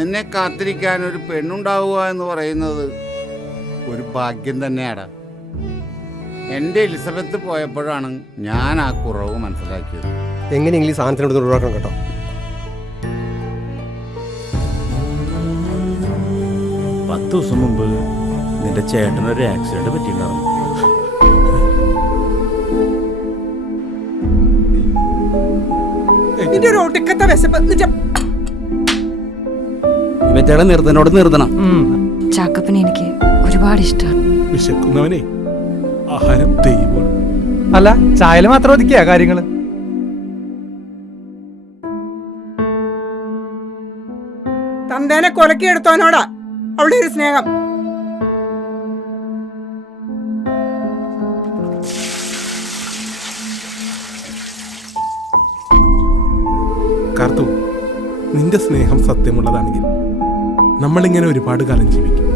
എന്നെ കാത്തിരിക്കാൻ ഒരു പെണ്ണുണ്ടാവുക എന്ന് പറയുന്നത് ഒരു ഭാഗ്യം തന്നെയാടാ. എന്റെ എലിസബത്ത് പോയപ്പോഴാണ് ഞാൻ ആ കുറവ് മനസ്സിലാക്കിയത്. എങ്ങനെയെങ്കിലും സാധനത്തിനോട് ഒഴിവാക്കണം കേട്ടോ. പത്ത് ദിവസം മുമ്പ് നിന്റെ ചേട്ടനൊരു ആക്സിഡന്റ് പറ്റിയിട്ടുണ്ടായിരുന്നു. നിന്റെ ഒരു ഒടുക്കത്തെ വിശപ്പ് നിന്റെ ഇവറ്റകളെ നിർത്തനോട് നിർത്തണം ചാക്കപ്പനെ എനിക്ക് ഒരുപാട് ഇഷ്ടമാണ്. വിശക്കുന്നവനെ ആഹാരം ദൈവമാണ് അല്ല ചായൽ മാത്രം ഒതുക്കിയ കാര്യങ്ങൾ? തന്തേനെ കൊലക്കിയെടുത്തവനോടാ അവളുടെ ഒരു സ്നേഹം. കാർത്തു നിന്റെ സ്നേഹം സത്യമുള്ളതാണെങ്കിൽ നമ്മളിങ്ങനെ ഒരുപാട് കാലം ജീവിക്കും